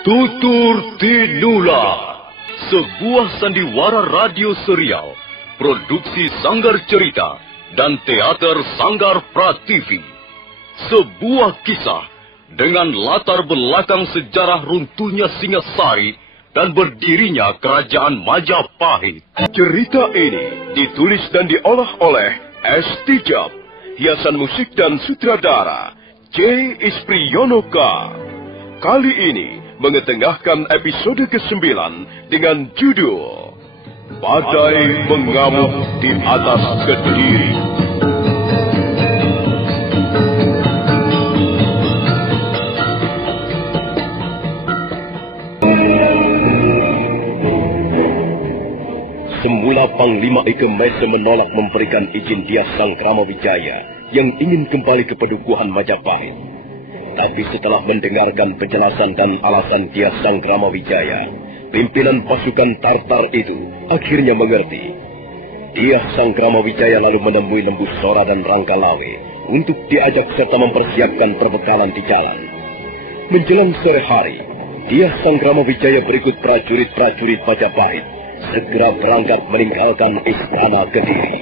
Tutur Tinula, sebuah sandiwara radio serial, produksi Sanggar Cerita dan teater Sanggar Prativi. Sebuah kisah dengan latar belakang sejarah runtuhnya Singasari dan berdirinya Kerajaan Majapahit. Cerita ini ditulis dan diolah oleh S. Tijab, hiasan musik dan sutradara J. Ispriyonoka. Kali ini mengetengahkan episode ke-9 dengan judul Badai Mengamuk di Atas Kediri. Semula Panglima Ike Mese menolak memberikan izin Dyah Sangkrama Wijaya yang ingin kembali ke Padukuhan Majapahit. Tapi setelah mendengarkan penjelasan dan alasan Dyah Sangkrama Wijaya, pimpinan pasukan Tartar itu akhirnya mengerti. Dyah Sangkrama Wijaya lalu menemui Lembu Sora dan Rangkalawe untuk diajak serta mempersiapkan perbekalan di jalan. Menjelang sore hari, Dyah Sangkrama Wijaya berikut prajurit-prajurit Majapahit segera berangkat meninggalkan Istana Kediri.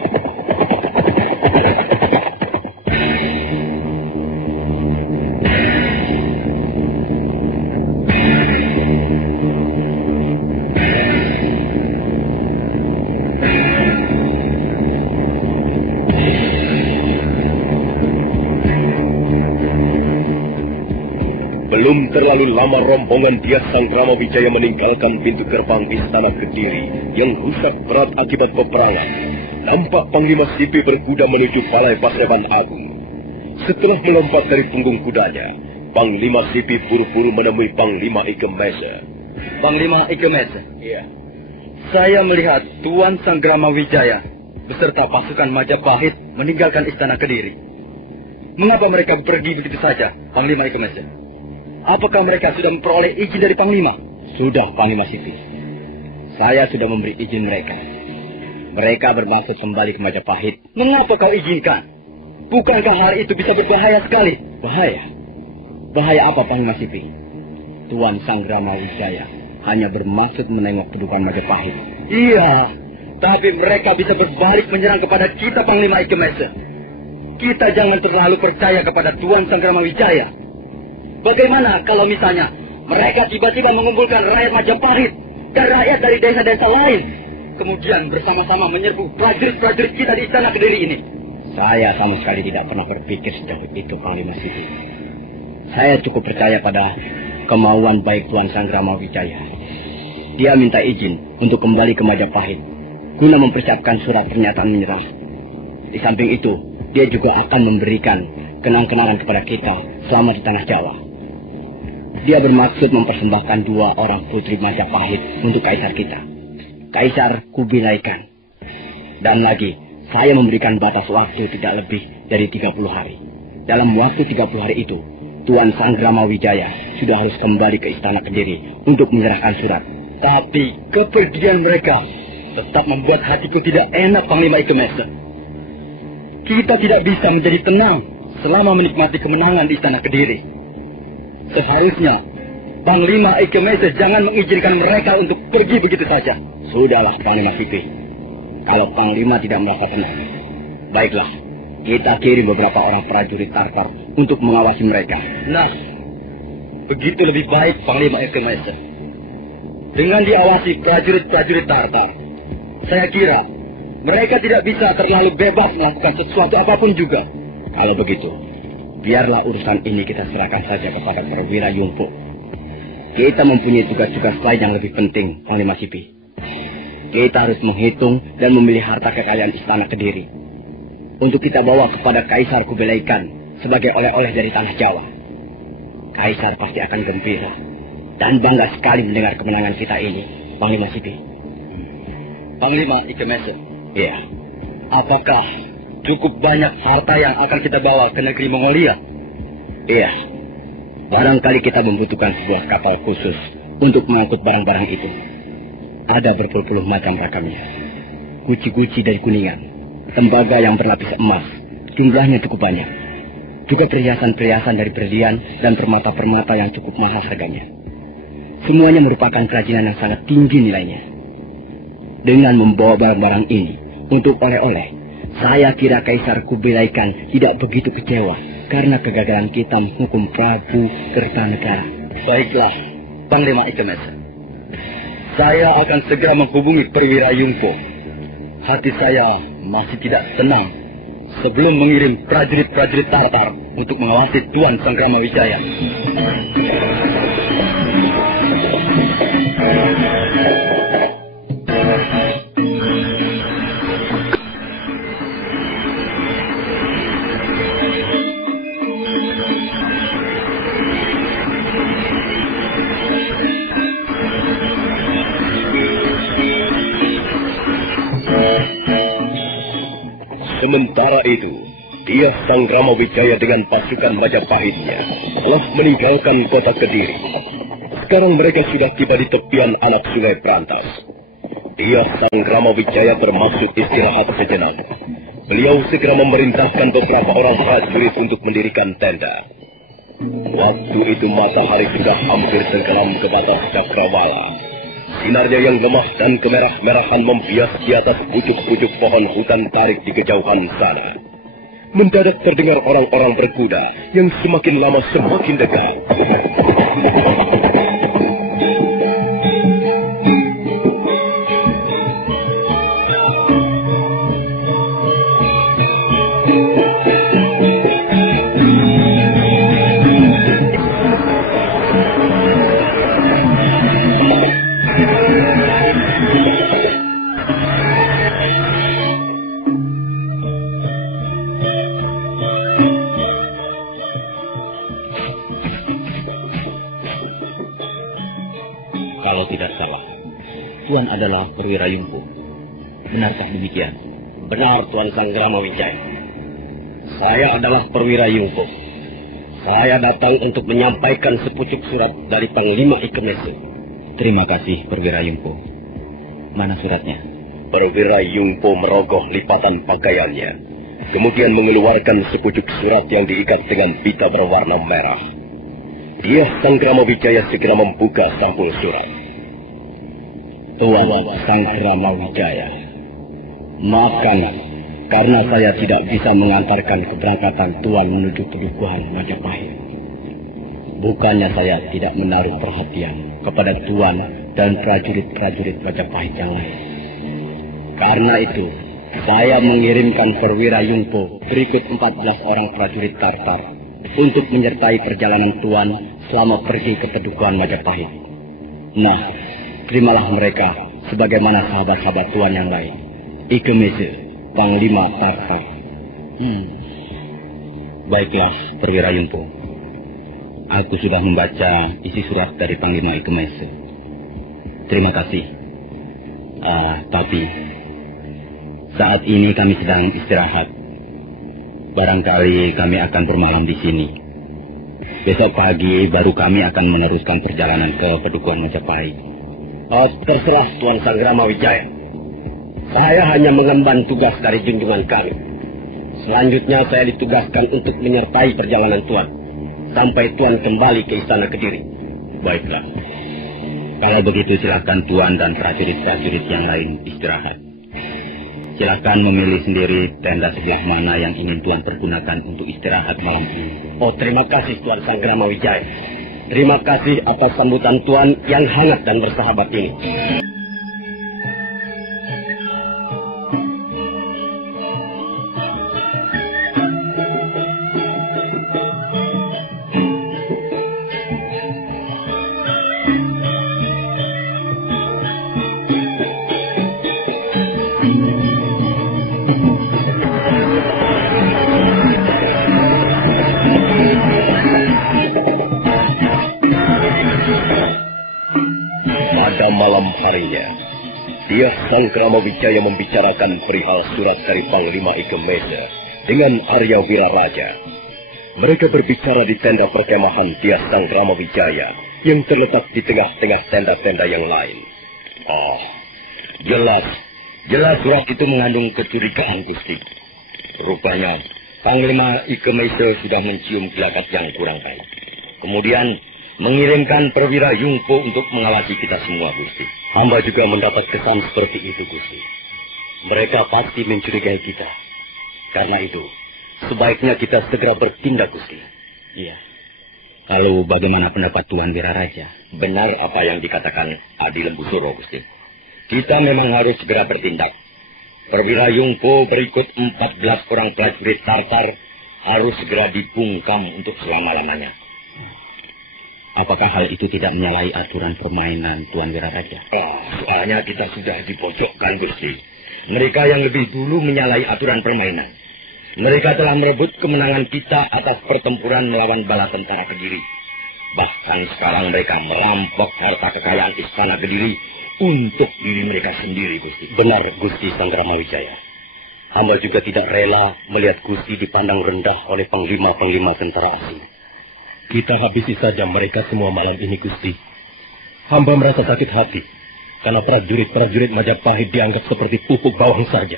Belum terlalu lama rombongan Dyah Sangkrama Wijaya meninggalkan pintu gerbang Istana Kediri yang rusak berat akibat peperangan. Nampak Panglima Sipi berkuda menuju Balai Pasreban Agung. Setelah melompat dari punggung kudanya, Panglima Sipi buru-buru menemui Panglima Ike Mese. Panglima Ike Mese? Iya. Saya melihat Tuan Sangkrama Wijaya beserta pasukan Majapahit meninggalkan Istana Kediri. Mengapa mereka pergi begitu saja, Panglima Ike Mese? Apakah mereka sudah memperoleh izin dari Panglima? Sudah, Panglima Sipi. Saya sudah memberi izin mereka. Mereka bermaksud kembali ke Majapahit. Mengapa kau izinkan? Bukankah hal itu bisa berbahaya sekali? Bahaya? Bahaya apa, Panglima Sipi? Tuan Sangkrama Wijaya hanya bermaksud menengok kedudukan Majapahit. Iya, tapi mereka bisa berbalik menyerang kepada kita, Panglima Ike Mese. Kita jangan terlalu percaya kepada Tuan Sangkrama Wijaya. Bagaimana kalau misalnya mereka tiba-tiba mengumpulkan rakyat Majapahit dan rakyat dari desa-desa lain, kemudian bersama-sama menyerbu prajurit-prajurit kita di Istana Kediri ini? Saya sama sekali tidak pernah berpikir sejauh itu, Panglima Sipi. Saya cukup percaya pada kemauan baik Tuan Sangkrama Wijaya. Dia minta izin untuk kembali ke Majapahit guna mempersiapkan surat pernyataan menyerah. Di samping itu, dia juga akan memberikan kenang-kenangan kepada kita selama di Tanah Jawa. Dia bermaksud mempersembahkan 2 orang putri Majapahit untuk kaisar kita, Kaisar Kubilai Khan. Dan lagi, saya memberikan batas waktu tidak lebih dari 30 hari. Dalam waktu 30 hari itu, Tuan Sangkrama Wijaya sudah harus kembali ke Istana Kediri untuk menyerahkan surat. Tapi kepergian mereka tetap membuat hatiku tidak enak, Panglima Ike Mese. Kita tidak bisa menjadi tenang selama menikmati kemenangan di Istana Kediri. Seharusnya Panglima Ike Mese jangan mengizinkan mereka untuk pergi begitu saja. Sudahlah, Panglima Sipi. Kalau Panglima tidak merasa tenang, baiklah, kita kirim beberapa orang prajurit Tartar untuk mengawasi mereka. Nah, begitu lebih baik, Panglima Ike Mese. Dengan diawasi prajurit-prajurit Tartar, saya kira mereka tidak bisa terlalu bebas melakukan sesuatu apapun juga. Kalau begitu, biarlah urusan ini kita serahkan saja kepada perwira Yungpo. Kita mempunyai tugas-tugas lain yang lebih penting, Panglima Sipi. Kita harus menghitung dan memilih harta kekayaan Istana Kediri untuk kita bawa kepada Kaisar Kubilai Khan sebagai oleh-oleh dari Tanah Jawa. Kaisar pasti akan gembira dan bangga sekali mendengar kemenangan kita ini, Panglima Sipi. Panglima Ike Mese. Iya. Apakah cukup banyak harta yang akan kita bawa ke negeri Mongolia? Iya. Barangkali kita membutuhkan sebuah kapal khusus untuk mengangkut barang-barang itu. Ada berpuluh-puluh macam rakamnya. Guci-guci dari Kuningan, tembaga yang berlapis emas, jumlahnya cukup banyak. Juga perhiasan-perhiasan dari berlian dan permata-permata yang cukup mahal harganya. semuanya merupakan kerajinan yang sangat tinggi nilainya. Dengan membawa barang-barang ini untuk oleh-oleh, saya kira Kaisar Kubilai Khan tidak begitu kecewa karena kegagalan kita menghukum Prabu Kertanegara. Baiklah, Panglima Ikemese. Saya akan segera menghubungi Perwira Yungpo. Hati saya masih tidak tenang sebelum mengirim prajurit-prajurit Tartar untuk mengawasi Tuan Sanggrama Wijaya. Sementara itu, Diah Sanggrama Wijaya dengan pasukan Majapahitnya telah meninggalkan kota Kediri. Sekarang mereka sudah tiba di tepian anak sungai Brantas. Diah Sanggrama Wijaya bermaksud istirahat sejenak. Beliau segera memerintahkan beberapa orang prajurit untuk mendirikan tenda. Waktu itu matahari sudah hampir tenggelam ke batas cakrawala. Sinarnya yang lemah dan kemerah-merahan membias di atas pucuk-pucuk pohon hutan tarik di kejauhan sana. Mendadak terdengar orang-orang berkuda yang semakin lama semakin dekat. Kalau tidak salah, Tuan adalah Perwira Yungpo. Benarkah demikian? Benar, Tuan Sanggrama Wijaya. Saya adalah Perwira Yungpo. Saya datang untuk menyampaikan sepucuk surat dari Panglima Ikemese. Terima kasih, Perwira Yungpo. Mana suratnya? Perwira Yungpo merogoh lipatan pakaiannya, kemudian mengeluarkan sepucuk surat yang diikat dengan pita berwarna merah. Diah Sanggrama Wijaya segera membuka sampul surat. Tuan Sanggrama Wijaya, maafkan karena saya tidak bisa mengantarkan keberangkatan Tuan menuju Pedukuhan Majapahit. Bukannya saya tidak menaruh perhatian kepada Tuan dan prajurit-prajurit Majapahit yang lain. Karena itu, saya mengirimkan Perwira Yungpo berikut 14 orang prajurit Tartar untuk menyertai perjalanan Tuan selama pergi ke Pedukuhan Majapahit. Nah, terimalah mereka sebagaimana sahabat-sahabat Tuan yang lain. Ikemese, Panglima Tartar. Baiklah, Perwira Yungpo. Aku sudah membaca isi surat dari Panglima Ikemese. Terima kasih. Tapi saat ini kami sedang istirahat. Barangkali kami akan bermalam di sini. Besok pagi baru kami akan meneruskan perjalanan ke Pedukuhan Majapahit. Terserah Tuan Sanggrama Wijaya. Saya hanya mengemban tugas dari junjungan kami. Selanjutnya saya ditugaskan untuk menyertai perjalanan Tuan sampai Tuan kembali ke Istana Kediri. Baiklah. Kalau begitu silakan Tuan dan prajurit-prajurit yang lain istirahat. Silakan memilih sendiri tenda sebelah mana yang ingin Tuan pergunakan untuk istirahat malam ini. Terima kasih Tuan Sanggrama Wijaya. Terima kasih atas sambutan Tuan yang hangat dan bersahabat ini. Malam harinya, Diah Sanggrama Wijaya membicarakan perihal surat dari Panglima Ikemese dengan Arya Wiraraja. Mereka berbicara di tenda perkemahan Diah Sanggrama Wijaya yang terletak di tengah-tengah tenda-tenda yang lain. Jelas surat itu mengandung kecurigaan, Gusti. Rupanya Panglima Ikemese sudah mencium gelagat yang kurang baik. Kemudian mengirimkan perwira Yungpo untuk mengawasi kita semua, Gusti. Hamba juga mendapat kesan seperti itu, Gusti. Mereka pasti mencurigai kita. Karena itu, sebaiknya kita segera bertindak, Gusti. Iya. Lalu bagaimana pendapat Tuan Wiraraja? Benar apa yang dikatakan Adi Lembusuro, Gusti. Kita memang harus segera bertindak. Perwira Yungpo berikut 14 orang prajurit Tartar harus segera dibungkam untuk selama-lamanya. Apakah hal itu tidak menyalahi aturan permainan Tuan Wiraraja? Soalnya kita sudah dipojokkan, Gusti. Mereka yang lebih dulu menyalahi aturan permainan. Mereka telah merebut kemenangan kita atas pertempuran melawan bala tentara Kediri. Bahkan sekarang mereka merampok harta kekayaan istana Kediri untuk diri mereka sendiri, Gusti. Benar, Gusti Sanggramawijaya. Hamba juga tidak rela melihat Gusti dipandang rendah oleh panglima-panglima tentara asing. Kita habisi saja mereka semua malam ini, Gusti. Hamba merasa sakit hati karena prajurit-prajurit Majapahit dianggap seperti pupuk bawang saja.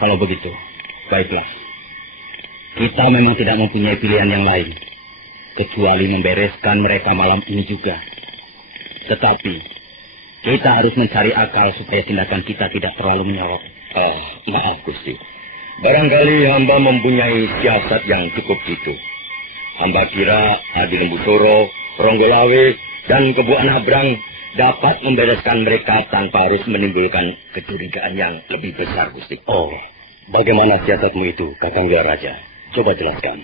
Kalau begitu, baiklah. Kita memang tidak mempunyai pilihan yang lain, kecuali membereskan mereka malam ini juga. Tetapi, kita harus mencari akal supaya tindakan kita tidak terlalu menyorot. Maaf, Gusti. Barangkali hamba mempunyai siasat yang cukup jitu. Hamba kira Adi Lembusuro, Ronggolawe, dan Kebu Anabrang dapat membereskan mereka tanpa harus menimbulkan kecurigaan yang lebih besar, Gusti. Oh, bagaimana siasatmu itu, Kakang Wiraraja? Coba jelaskan.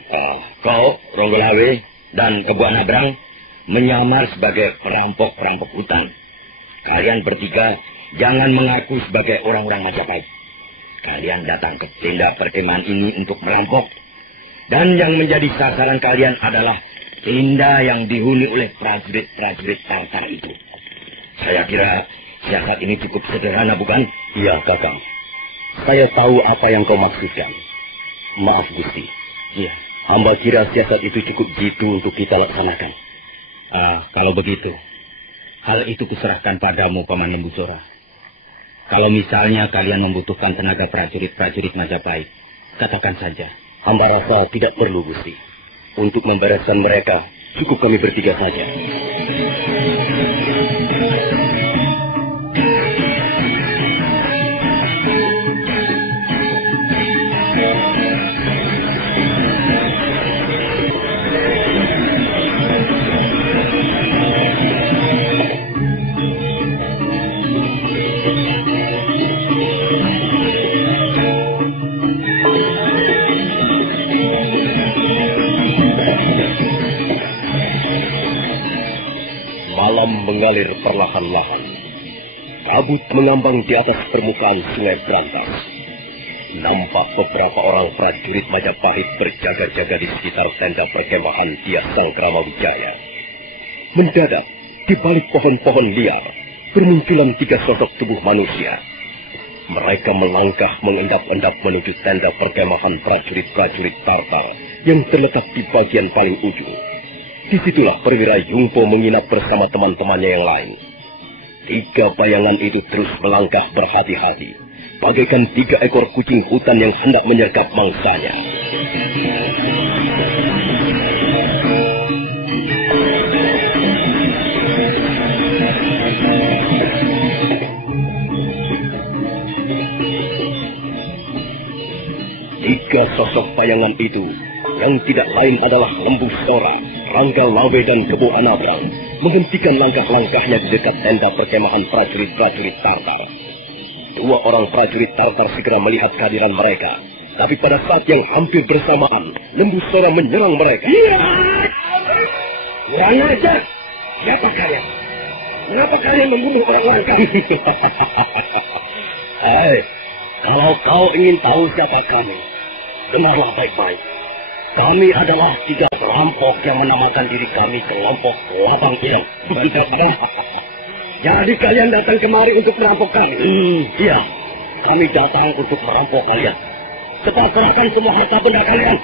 Kau, Ronggolawe, dan Kebu Anabrang menyamar sebagai perampok-perampok hutan. Kalian bertiga jangan mengaku sebagai orang-orang Majapahit. Kalian datang ke tenda perkemahan ini untuk merampok. Dan yang menjadi sasaran kalian adalah tenda yang dihuni oleh prajurit-prajurit Tartar itu. Saya kira siasat ini cukup sederhana, bukan? Iya, Kakang. Saya tahu apa yang kau maksudkan. Maaf, Gusti. Iya. Hamba kira siasat itu cukup jitu untuk kita laksanakan. Kalau begitu, hal itu kuserahkan padamu, Paman Lembusura. Kalau misalnya kalian membutuhkan tenaga prajurit-prajurit Majapahit, katakan saja. Hamba rasa tidak perlu, Gusti. Untuk membereskan mereka, cukup kami bertiga saja. Malam mengalir perlahan-lahan. Kabut mengambang di atas permukaan sungai Brantas. Nampak beberapa orang prajurit Majapahit berjaga-jaga di sekitar tenda perkemahan Dyah Sanggramawijaya. Mendadak, di balik pohon-pohon liar, bermunculan 3 sosok tubuh manusia. Mereka melangkah mengendap-endap menuju tenda perkemahan prajurit-prajurit Tartar yang terletak di bagian paling ujung. Disitulah perwira Yungpo menginap bersama teman-temannya yang lain. 3 bayangan itu terus melangkah berhati-hati, bagaikan 3 ekor kucing hutan yang hendak menyergap mangsanya. Tiga sosok bayangan itu yang tidak lain adalah Lembusura, Ranggalawe, dan Kebu Anabrang menghentikan langkah-langkahnya di dekat tenda perkemahan prajurit-prajurit Tartar. 2 orang prajurit Tartar segera melihat kehadiran mereka, tapi pada saat yang hampir bersamaan, Lembusura menyerang mereka. Kurang ajar! Siapa kalian? Mengapa kalian membunuh orang-orang kami? Hai, kalau kau ingin tahu siapa kami, dengarlah baik-baik. Kami adalah 3 perampok yang menamakan diri kami kelompok Labang Ireng. Jadi kalian datang kemari untuk merampok kami? Iya, kami datang untuk merampok kalian. Cepat serahkan semua harta benda kalian.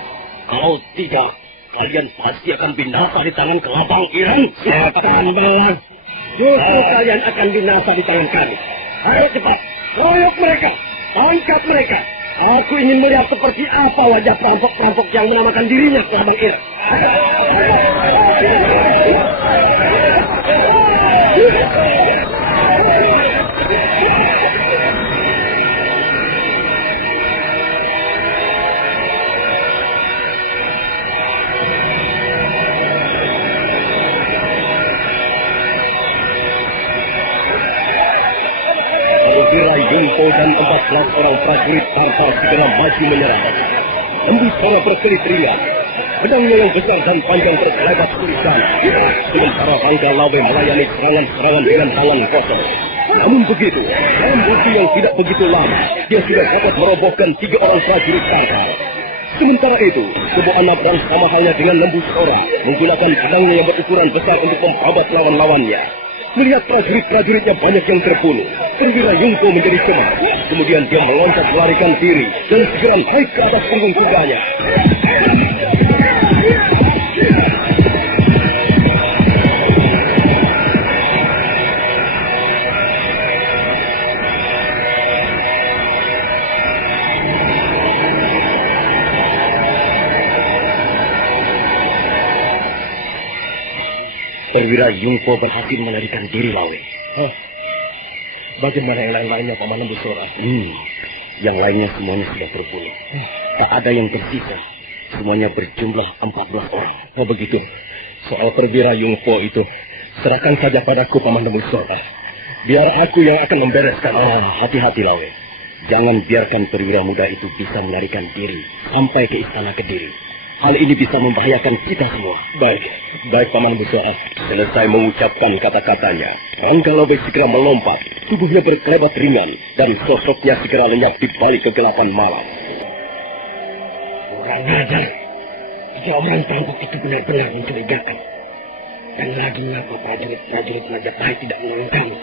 Kalau tidak, kalian pasti akan binasa di tangan Kelabang Ireng. Setan belang. Justru kalian akan binasa di tangan kami. Ayo cepat, royok mereka, tangkap mereka. Aku ingin melihat seperti apa wajah perampok-perampok yang menamakan dirinya Kelabang Ireng. Yungpo dan 14 orang prajurit Tartar segera maju menyerang. Embus suara berkelit teriak. Pedangnya yang besar dan panjang terkelebat tulisan. Sementara Rangga Lawe melayani serangan-serangan dengan tangan kosong. Namun begitu, dalam waktu yang tidak begitu lama, dia sudah dapat merobohkan 3 orang prajurit Tartar. Sementara itu, Kebo Anabrang sama halnya dengan Lembu Sora menggunakan pedangnya yang berukuran besar untuk membabat lawan-lawannya. Melihat prajurit-prajuritnya banyak yang terbunuh, Perwira Yungpo menjadi cemas. Kemudian dia meloncat melarikan diri dan segera naik ke atas punggung kudanya. Perwira Yungpo berhasil melarikan diri, Lawe. Bagaimana yang lain-lainnya, Paman Lembu Sora? Yang lainnya semuanya sudah terbunuh. Tak ada yang tersisa. Semuanya berjumlah 14 orang. Oh begitu. Soal Perwira Yungpo itu, serahkan saja padaku, Paman Lembu Sora. Biar aku yang akan membereskan. Hati-hati, Lawe. Jangan biarkan perwira muda itu bisa melarikan diri sampai ke istana Kediri. Hal ini bisa membahayakan kita semua. Baik, Paman Lembu Sora. Selesai mengucapkan kata-katanya, Rangga Lawe segera melompat. Tubuhnya berkelebat ringan dan sosoknya segera lenyap di balik kegelapan malam. Kurang ajar. 3 orang perampok itu benar-benar mencurigakan. Dan lagi mengapa prajurit Majapahit tidak menolong kami?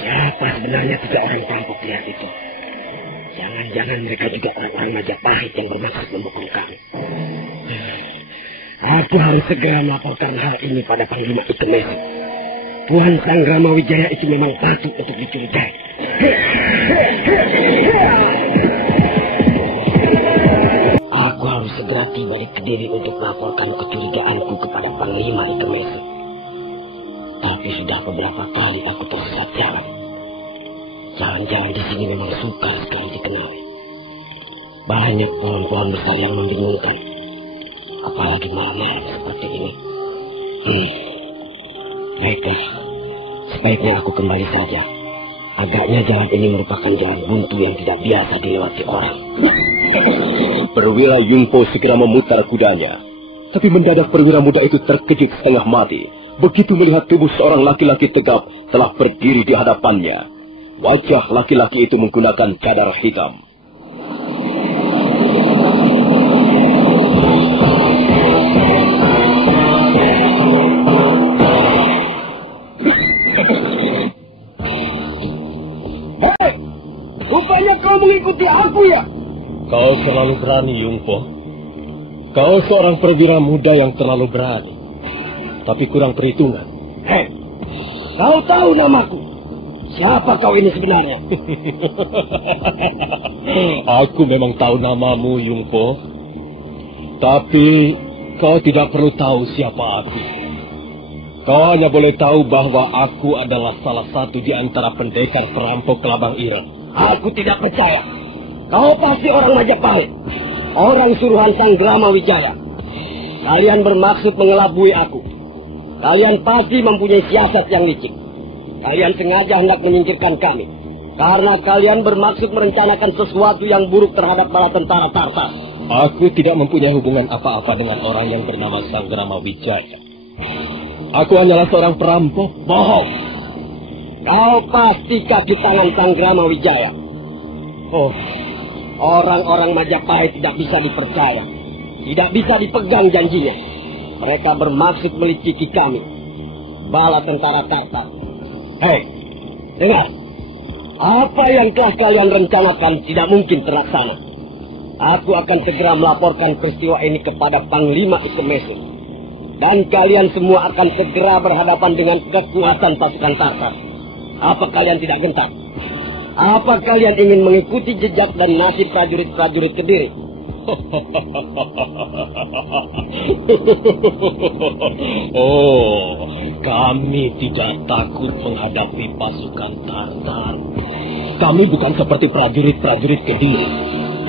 Siapa sebenarnya 3 orang perampok lihat itu? Jangan-jangan mereka juga orang-orang Majapahit yang bermaksud memukul kami. Aku harus segera melaporkan hal ini pada Panglima Ikemesi. Tuan Sanggrama Wijaya itu memang patut untuk dicurigai. Aku harus segera tiba di Kediri untuk melaporkan kecurigaanku kepada Panglima Ikemesi. Tapi sudah beberapa kali aku tersesat jalan. Jalan-jalan di sini memang sukar sekali dikenali. Banyak pohon-pohon besar yang membingungkan. Apalagi malam-malam seperti ini. Baiklah, sebaiknya aku kembali saja. Agaknya jalan ini merupakan jalan buntu yang tidak biasa dilewati orang. Perwira Yungpo segera memutar kudanya. Tapi mendadak perwira muda itu terkejut setengah mati. Begitu melihat tubuh seorang laki-laki tegap telah berdiri di hadapannya. Wajah laki-laki itu menggunakan cadar hitam. Hei, rupanya kau mengikuti aku ya? Kau terlalu berani, Yungpo. Kau seorang perwira muda yang terlalu berani. Tapi kurang perhitungan. Hei, kau tahu namaku? Siapa kau ini sebenarnya? Aku memang tahu namamu, Yungpo. Tapi kau tidak perlu tahu siapa aku. Kau hanya boleh tahu bahwa aku adalah salah satu di antara pendekar perampok Kelabang Ireng. Aku tidak percaya. Kau pasti orang Majapahit. Orang suruhan Sanggrama Wijaya. Kalian bermaksud mengelabui aku. Kalian pasti mempunyai siasat yang licik. Kalian sengaja hendak menyingkirkan kami. Karena kalian bermaksud merencanakan sesuatu yang buruk terhadap bala tentara Tartar. Aku tidak mempunyai hubungan apa-apa dengan orang yang bernama Sanggrama Wijaya. Aku hanyalah seorang perampok. Bohong. Kau pasti kaki tangan Sanggrama Wijaya. Oh, orang-orang Majapahit tidak bisa dipercaya. Tidak bisa dipegang janjinya. Mereka bermaksud meliciki kami. Bala tentara Tartar. Hei, dengar. Apa yang telah kalian rencanakan tidak mungkin terlaksana. Aku akan segera melaporkan peristiwa ini kepada Panglima Ikemesi. Dan kalian semua akan segera berhadapan dengan kekuatan pasukan Tartar. Apa kalian tidak gentar? Apa kalian ingin mengikuti jejak dan nasib prajurit-prajurit Kediri? Oh, kami tidak takut menghadapi pasukan Tartar. Kami bukan seperti prajurit-prajurit Kediri.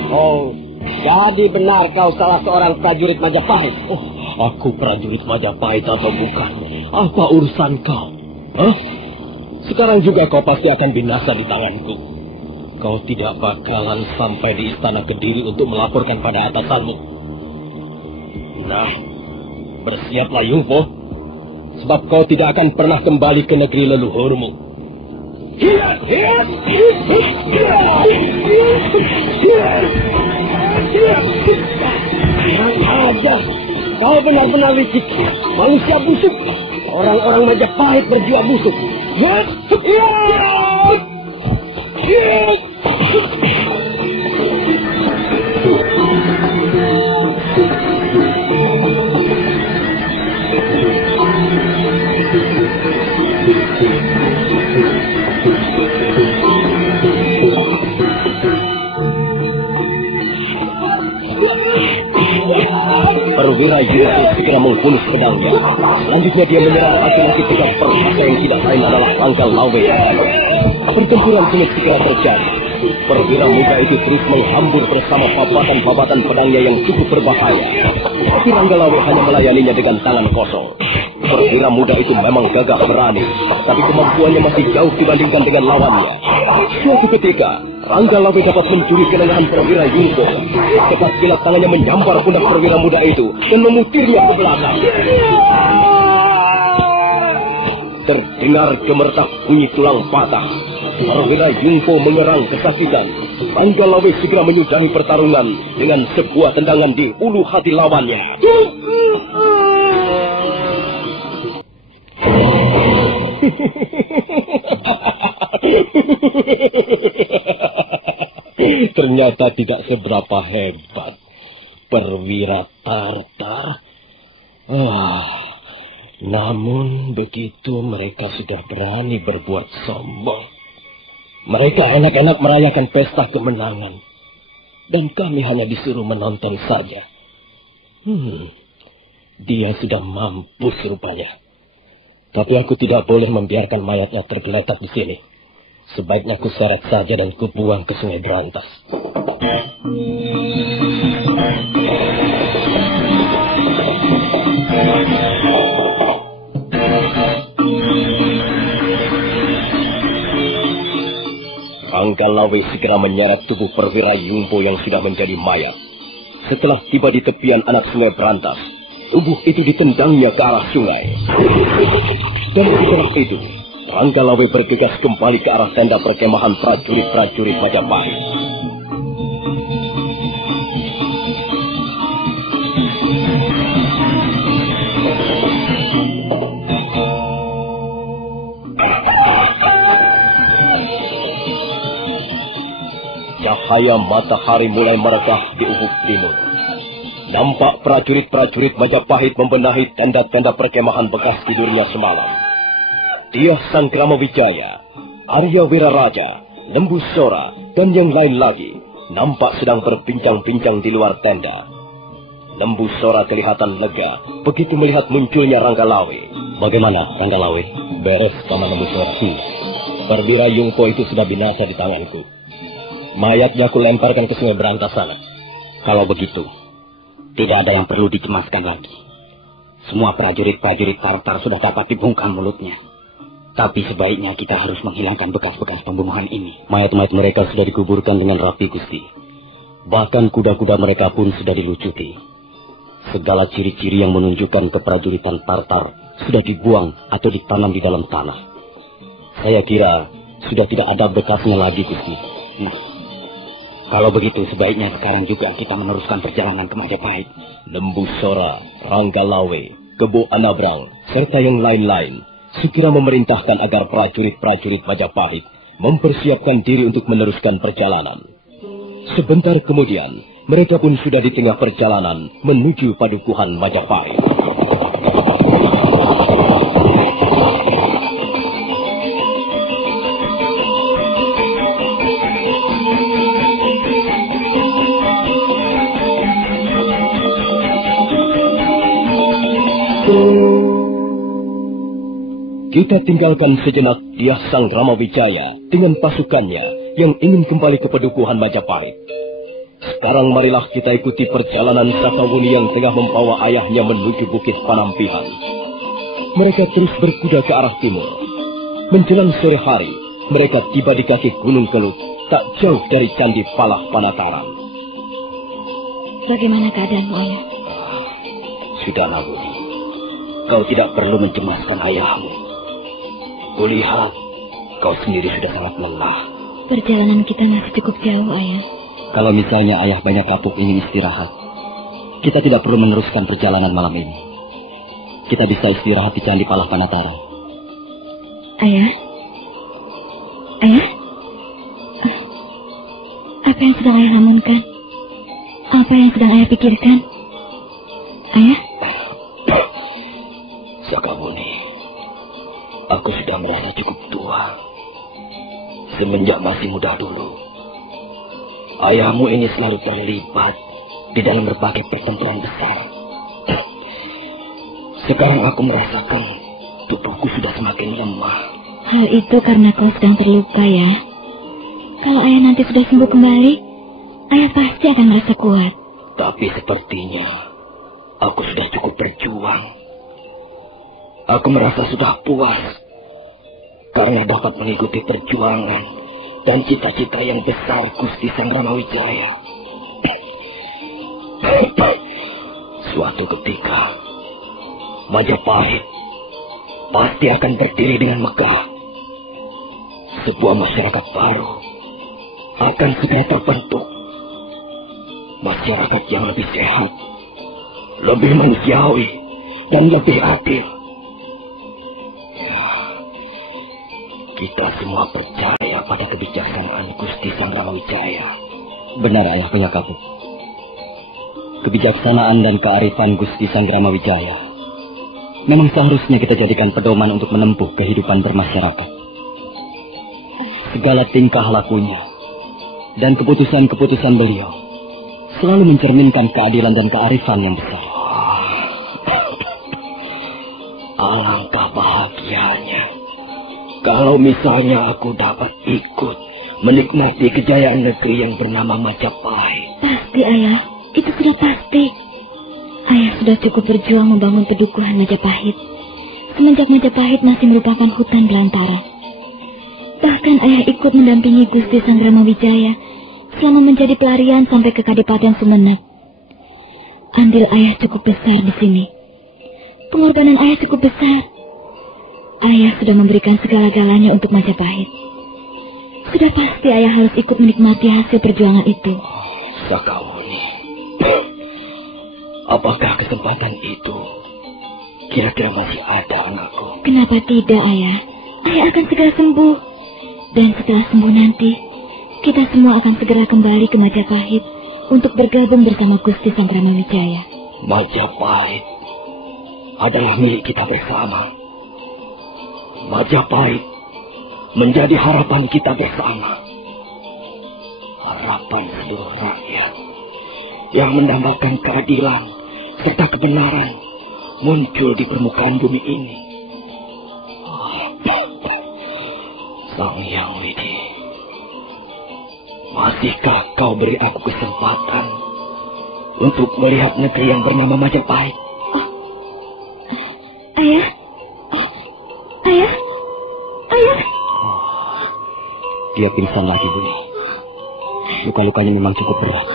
Oh, jadi benar kau salah seorang prajurit Majapahit? Oh, aku prajurit Majapahit atau bukan? Apa urusan kau? Hah? Sekarang juga kau pasti akan binasa di tanganku. Kau tidak bakalan sampai di istana Kediri untuk melaporkan pada atasanmu. Nah, bersiaplah Yungpo, sebab kau tidak akan pernah kembali ke negeri leluhurmu. Aja, kau benar-benar licik, manusia busuk. Orang-orang Majapahit berjiwa busuk. Perwira Yungpo segera menghunus pedangnya. Selanjutnya dia menyerang laki-laki tegak perkasa yang tidak lain adalah Rangga Lawe. Pertempuran sengit segera terjadi. Perwira muda itu terus menghambur bersama babatan-babatan pedangnya yang cukup berbahaya. Tapi Rangga Lawe hanya melayaninya dengan tangan kosong. Perwira muda itu memang gagah berani, tapi kemampuannya masih jauh dibandingkan dengan lawannya. Suatu ketika, Rangga Lawe dapat mencuri kelengahan perwira Yungpo. Cepat kilat tangannya menyampar pundak perwira muda itu dan memutirnya ke belakang. Terdengar gemertak bunyi tulang patah. Perwira Yungpo mengerang kesakitan. Rangga Lawe segera menyudahi pertarungan dengan sebuah tendangan di ulu hati lawannya. Ternyata tidak seberapa hebat perwira Tartar. Namun begitu mereka sudah berani berbuat sombong. Mereka enak-enak merayakan pesta kemenangan. Dan kami hanya disuruh menonton saja. Dia sudah mampus rupanya. Tapi aku tidak boleh membiarkan mayatnya tergeletak di sini. Sebaiknya ku seret saja dan ku buang ke Sungai Berantas. Rangga Lawe segera menyeret tubuh perwira Yungpo yang sudah menjadi mayat. Setelah tiba di tepian anak Sungai Berantas, tubuh itu ditendangnya ke arah sungai. Dan setelah itu, Rangga Lawe bergegas kembali ke arah tenda perkemahan prajurit-prajurit Majapahit. Cahaya matahari mulai merekah di ufuk timur. Nampak prajurit-prajurit Majapahit membenahi tenda-tenda perkemahan bekas tidurnya semalam. Tiah Sangkrama Wijaya, Arya Wiraraja, Lembu Sora, dan yang lain lagi nampak sedang berbincang-bincang di luar tenda. Lembu Sora kelihatan lega begitu melihat munculnya Rangga Lawe. Bagaimana, Rangga Lawe? Beres, Paman Lembu Sora. Perwira Yungpo itu sudah binasa di tanganku. Mayatnya aku lemparkan ke Sungai Berantas sana. Kalau begitu, tidak ada yang perlu dicemaskan lagi. Semua prajurit-prajurit Tartar sudah dapat dibungkam mulutnya. Tapi sebaiknya kita harus menghilangkan bekas-bekas pembunuhan ini. Mayat-mayat mereka sudah dikuburkan dengan rapi, Gusti. Bahkan kuda-kuda mereka pun sudah dilucuti. Segala ciri-ciri yang menunjukkan keprajuritan Tartar sudah dibuang atau ditanam di dalam tanah. Saya kira sudah tidak ada bekasnya lagi, Gusti. Kalau begitu sebaiknya sekarang juga kita meneruskan perjalanan ke Majapahit. Lembu Sora, Rangga Lawe, Kebo Anabrang, serta yang lain-lain segera memerintahkan agar prajurit-prajurit Majapahit mempersiapkan diri untuk meneruskan perjalanan. Sebentar kemudian, mereka pun sudah di tengah perjalanan menuju padukuhan Majapahit. kita tinggalkan sejenak Diah Sang Ramawijaya dengan pasukannya yang ingin kembali ke Padukuhan Majapahit. Sekarang marilah kita ikuti perjalanan Sakawuni yang tengah membawa ayahnya menuju Bukit Panampihan. Mereka terus berkuda ke arah timur. Menjelang sore hari, mereka tiba di kaki Gunung Kelut, tak jauh dari Candi Palah Panataran. Bagaimana keadaanmu, Ayah? Sudahlah, Wuni. Kau tidak perlu mencemaskan ayahmu. Kulihat, kau sendiri sudah sangat lelah. Perjalanan kita masih cukup jauh, Ayah. Kalau misalnya ayah banyak kapuk ingin istirahat, kita tidak perlu meneruskan perjalanan malam ini. Kita bisa istirahat di Candi Palah Panataran. Ayah? Ayah? Apa yang sedang Ayah lamunkan? Apa yang sedang Ayah pikirkan? Ayah? Sakawuni, aku sudah merasa cukup tua. Semenjak masih muda dulu, ayahmu ini selalu terlibat di dalam berbagai pertempuran besar. Sekarang aku merasakan tubuhku sudah semakin lemah. Hal itu karena kau sedang terluka, ya. Kalau Ayah nanti sudah sembuh kembali, Ayah pasti akan merasa kuat. Tapi sepertinya aku sudah cukup berjuang. Aku merasa sudah puas karena dapat mengikuti perjuangan dan cita-cita yang besar Gusti Sang Ramawijaya. Suatu ketika, Majapahit pasti akan berdiri dengan megah. Sebuah masyarakat baru akan segera terbentuk. Masyarakat yang lebih sehat, lebih manusiawi, dan lebih adil. Kita semua percaya pada kebijaksanaan Gusti Sang Ramawijaya. Benar, Ayah Panyakabu. Kebijaksanaan dan kearifan Gusti Sang Ramawijaya memang seharusnya kita jadikan pedoman untuk menempuh kehidupan bermasyarakat. Segala tingkah lakunya dan keputusan-keputusan beliau selalu mencerminkan keadilan dan kearifan yang besar. Alangkah bahagianya kalau misalnya aku dapat ikut menikmati kejayaan negeri yang bernama Majapahit. Pasti, Ayah. Itu sudah pasti. Ayah sudah cukup berjuang membangun Padukuhan Majapahit. Semenjak Majapahit masih merupakan hutan belantara. Bahkan Ayah ikut mendampingi Gusti Sang Ramawijaya selama menjadi pelarian sampai ke Kadipaten Sumenep. Andil Ayah cukup besar di sini. Pengorbanan Ayah cukup besar. Ayah sudah memberikan segala-galanya untuk Majapahit. Sudah pasti Ayah harus ikut menikmati hasil perjuangan itu. Sakawuni, apakah kesempatan itu kira-kira masih ada, anakku? Kenapa tidak, Ayah? Ayah akan segera sembuh. Dan setelah sembuh nanti, kita semua akan segera kembali ke Majapahit untuk bergabung bersama Gusti Sang Ramawijaya. Majapahit adalah milik kita bersama. Majapahit menjadi harapan kita bersama. Harapan seluruh rakyat yang mendambakan keadilan serta kebenaran muncul di permukaan bumi ini. Sang Hyang Widi, masihkah kau beri aku kesempatan untuk melihat negeri yang bernama Majapahit? Ayah? Ayah? Ayah? Dia pingsan lagi, Bunda. Luka-lukanya memang cukup berat.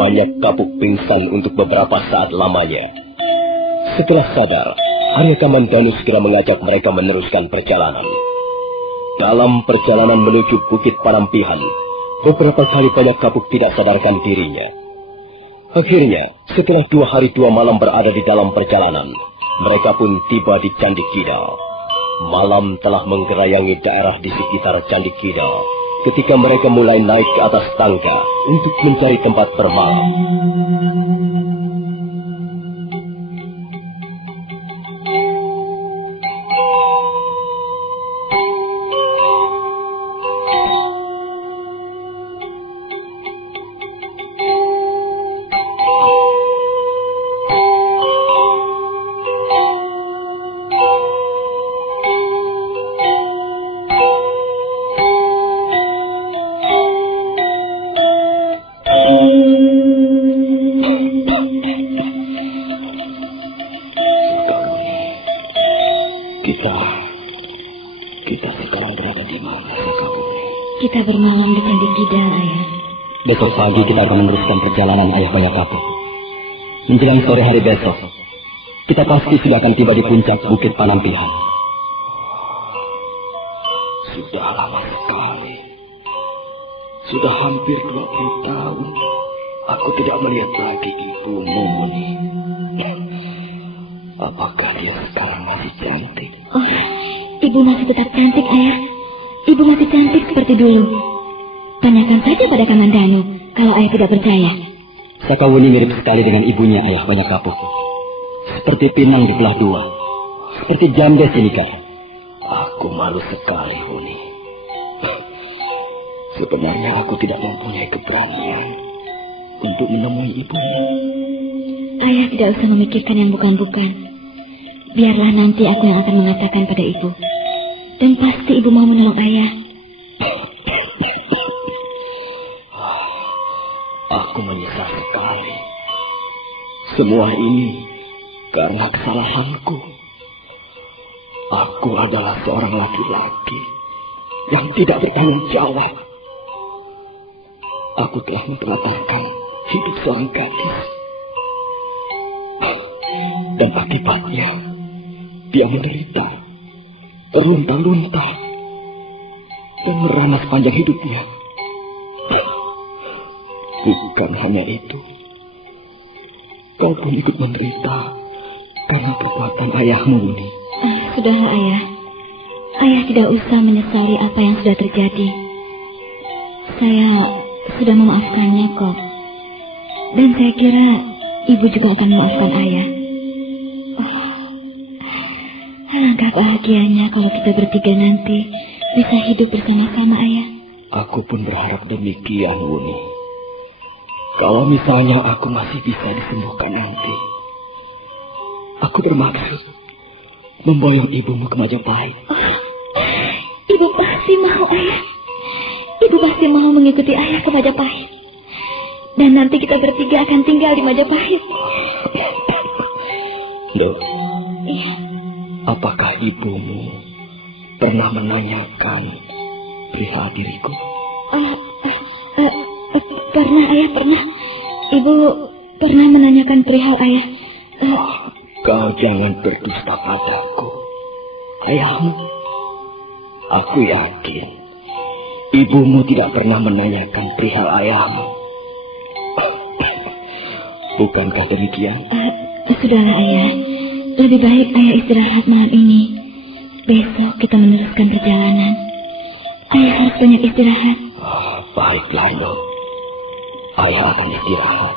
Banyak kapuk pingsan untuk beberapa saat lamanya. Setelah sadar, Arya Kamandanu segera mengajak mereka meneruskan perjalanan. Dalam perjalanan menuju Bukit Panampihan, beberapa kali banyak kapuk tidak sadarkan dirinya. Akhirnya, setelah 2 hari 2 malam berada di dalam perjalanan, mereka pun tiba di Candi Kidal. Malam telah menggerayangi daerah di sekitar Candi Kidal ketika mereka mulai naik ke atas tangga untuk mencari tempat bermalam. Kita sekarang berada di mana, Sakawuni? Kita bermalam di Candi Kidal, Ayah. Besok pagi kita akan meneruskan perjalanan Ayah Bayakapu. Menjelang sore hari besok, kita pasti sudah akan tiba di puncak Bukit Panampihan. Sudah lama sekali. Sudah hampir 20 tahun. Aku tidak melihat lagi ibumu, Muni. Apakah dia sekarang masih cantik? Oh, ibu masih tetap cantik, Ayah. Ibu masih cantik seperti dulu. Tanyakan saja pada Kamandanu kalau Ayah tidak percaya. Sakawuni mirip sekali dengan ibunya Ayah Bayakapu. Seperti pinang dibelah dua. Seperti janda sinikar. Aku malu sekali, Huni. Sebenarnya aku tidak mempunyai keberanian untuk menemui ibumu. Ayah tidak usah memikirkan yang bukan-bukan. Biarlah nanti aku yang akan mengatakan pada ibu. Dan pasti ibu mau menolong Ayah. Aku menyesal sekali. Semua ini karena kesalahanku. Aku adalah seorang laki-laki yang tidak bertanggung jawab. Aku telah mentelantarkan hidup seorang gadis. Dan akibatnya dia menderita, terlunta-lunta, dan merana sepanjang hidupnya. Bukan hanya itu, kau pun ikut menderita karena perbuatan ayahmu ini. Sudahlah, Ayah. Ayah tidak usah menyesali apa yang sudah terjadi. Saya sudah memaafkannya kok. Dan saya kira ibu juga akan memaafkan Ayah. Alangkah bahagianya kalau kita bertiga nanti bisa hidup bersama-sama, Ayah. Aku pun berharap demikian, Wuni. Kalau misalnya aku masih bisa disembuhkan nanti. Aku bermaksud memboyong ibumu ke Majapahit. Ibu pasti mau, Ayah. Ibu pasti mau mengikuti Ayah ke Majapahit. Dan nanti kita bertiga akan tinggal di Majapahit. Dok. Iya. Apakah ibumu pernah menanyakan perihal diriku? Pernah, Ayah, pernah. Ibu pernah menanyakan perihal Ayah. Kau jangan berdusta padaku, ayahmu. Aku yakin ibumu tidak pernah menanyakan perihal ayahmu. Bukankah demikian? Sudahlah, Ayah. Lebih baik Ayah istirahat malam ini. Besok kita meneruskan perjalanan. Ayah harus banyak istirahat. Baiklah, Dok. Ayah akan istirahat.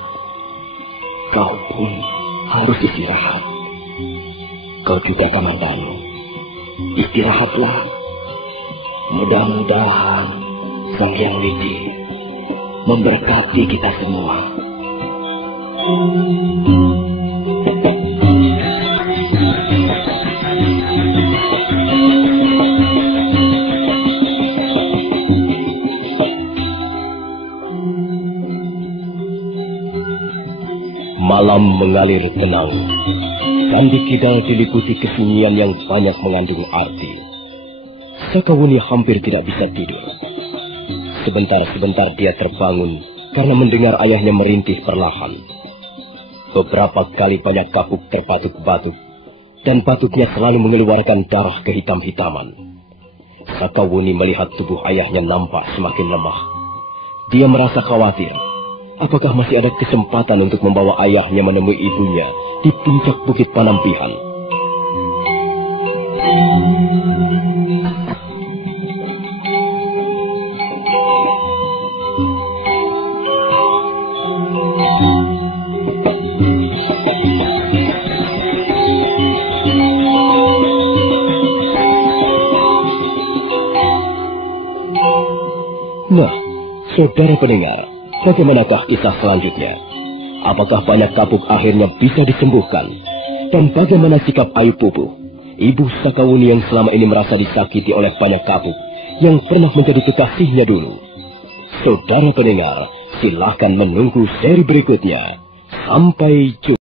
Kau pun harus istirahat. Kau juga, Kamandanu. Istirahatlah. Mudah-mudahan Sang Hyang Widi memberkati kita semua. Malam mengalir tenang. Candi Kidal diliputi kesunyian yang banyak mengandung arti. Sakawuni hampir tidak bisa tidur. Sebentar-sebentar dia terbangun karena mendengar ayahnya merintih perlahan. Beberapa kali banyak kapuk terbatuk-batuk, dan batuknya selalu mengeluarkan darah kehitam-hitaman. Sakawuni melihat tubuh ayahnya nampak semakin lemah. Dia merasa khawatir. Apakah masih ada kesempatan untuk membawa ayahnya menemui ibunya di puncak Bukit Panampihan? Nah, saudara pendengar, bagaimanakah kisah selanjutnya? Apakah banyak kapuk akhirnya bisa disembuhkan? Dan bagaimana sikap Ayu Pupuh, ibu Sakawuni yang selama ini merasa disakiti oleh banyak kapuk yang pernah menjadi kekasihnya dulu? Saudara pendengar, silakan menunggu seri berikutnya. Sampai jumpa.